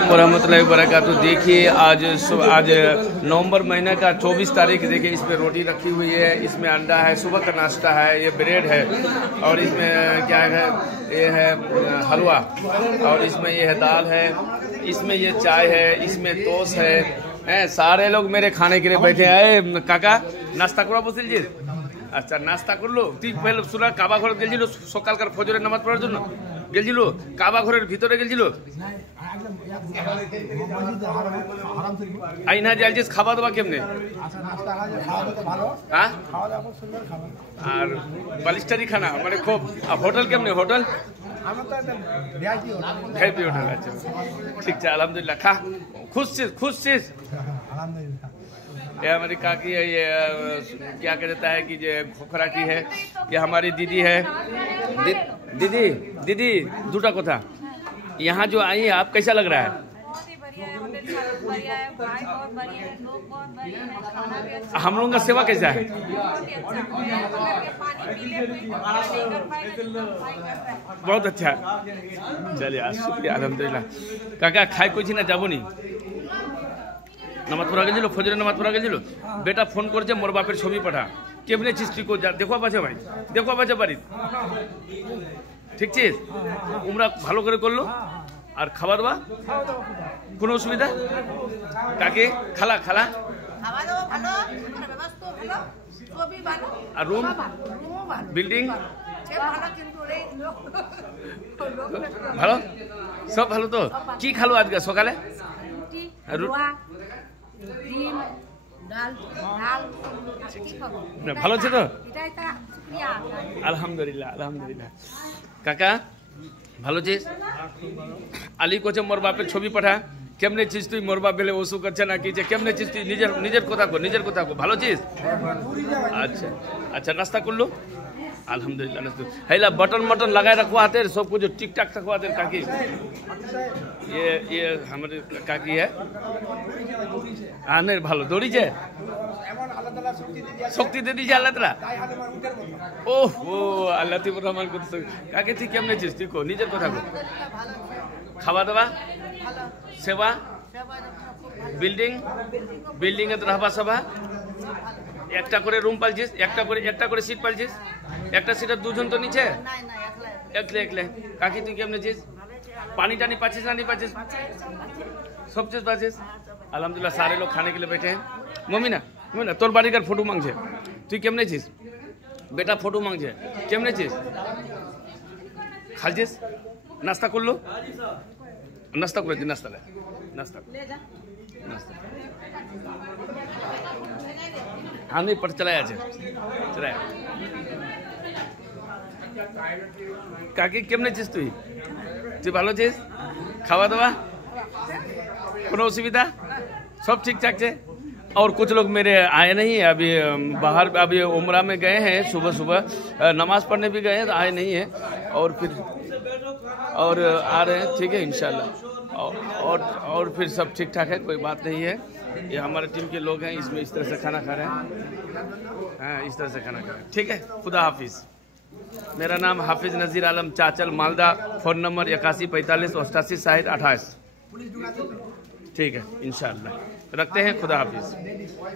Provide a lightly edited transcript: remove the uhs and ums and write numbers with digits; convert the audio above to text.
वरहमतुल्लाहि वबरकातुहू। देखिए आज नवंबर महीने का 24 तारीख, देखिए इसमें रोटी रखी हुई है, इसमें अंडा है, सुबह का नाश्ता है, ये ब्रेड है और इसमें क्या है, ये है हलवा और इसमें ये है दाल है, इसमें ये चाय है, इसमें टोस्ट है। सारे लोग मेरे खाने के लिए बैठे हैं। काका नाश्ता करा बसिल जी? আচ্ছা নাস্তা করলো। তুই সুরা কাবা ঘরে গেছিল সকালকার ফজরের নামাজ পড়ার জন্য গেছিল, কাবা ঘরের ভিতরে গেছিল, আইনা যাইছিস খাওয়া দাওয়া কেমনে? হ্যাঁ আর বালিস্টারি খানা মানে খুব। হোটেল কেমনে? Hotel VIP hotel. আচ্ছা ঠিক আছে, আলহামদুলিল্লাহ। খা, খুশ ছিস? ये हमारी काकी है, ये क्या कहता है कि ये खोखरा की है, ये हमारी दीदी है। दीदी दूटा को था यहाँ जो आई है, आप कैसा लग रहा है? हम लोगों का सेवा कैसा है? बहुत अच्छा। चलिए शुक्रिया, अल्हम्दुलिल्लाह। काका खाए कुछ ना যাবো নি? নামাজ পড়া গেছিল, ফজরের নামাজ পড়া গেছিল। বেটা ফোন করছে, মোর বাপের ছবি পাঠা। কেমনে চিস্তি কো যা দেখো বাজে ভাই, দেখো বাজে বাড়ি। ঠিক ছিস? উমরা ভালো করে করলো। আর খাওয়া দাওয়া কোনো অসুবিধা? কাকে খালা খাওয়া দাওয়া ভালো, ব্যবস্থা ভালো, সবই ভালো। আর রুম বিল্ডিং ভালো, সব ভালো। তো কি খালো আজকে সকালে? ভালো আছে তো? আলহামদুলিল্লাহ আলহামদুলিল্লাহ। কাকা ভালো ছিস? আলী কোচে মোর বাপের ছবি পাঠা। কেমনে ছিস তুই? মোর বাপ বেলে ওষুধ করছে না কি? কেমনে ছিস তুই? নিজের কথা কো, নিজের কথা কো। ভালো ছিস? আচ্ছা আচ্ছা। नाश्ता করলো? अल्हम्दुलिल्लाह। हैला बटन मटन लगाए रखो हाथे, सब कुछ ठीक ठाक रखो हाथे। काकी ये हमारे काकी है। आने भालो दौड़ी जे शक्ति दे दीजिए আল্লাহ তাআলা। ওহ ও আল্লাহ তিবুর রহমান করতে। কাকে তুই কেমনে ছিস? তুই কো, নিজের কথা কো। খাওয়া দাওয়া সেবা বিল্ডিং এ রাহবা সভা। একটা করে রুম পালছিস? একটা করে সিট পালছিস? একটা সিটের দুজন তো নিচে? একলে। কাকি তুই কেমনে ছিস? পানি টানি পাচ্ছিস না? नहीं पाচ্ছিস? सब चीज पाচ্ছিস? अल्हम्दुलिल्लाह। सारे लोग खाने के लिए बैठे हैं। मम्मी ना তোর বাড়িকার ফটো মাংছে। তুই কেমনে ছিস? বেটা ফটো মাংছে। কেমনে ছিস? খালছিস? নাস্তা করলো? নাস্তা করে দি। নাস্তা हाँ नहीं पर चलाया काकी केमने ছিস তুই? তুই ভালো ছিস? খাওয়া দাওয়া কোনো অসুবিধা? सब ठीक ठाक है। और कुछ लोग मेरे आए नहीं अभी, बाहर अभी उमरा में गए हैं, सुबह नमाज पढ़ने भी गए हैं, आए नहीं है। और फिर और आ रहे हैं, ठीक है इंशाल्लाह। और फिर सब ठीक ठाक है, कोई बात नहीं है। ये हमारे टीम के लोग हैं, इसमें इस तरह से खाना खा रहे हैं। हाँ इस तरह से खाना खा रहे हैं। ठीक है, खुदा हाफिज। मेरा नाम हाफिज नज़ीर आलम चाचल मालदा। Phone number 8145 88 60 28। ठीक है इंशाल्लाह। रखते हैं, खुदा हाफिज।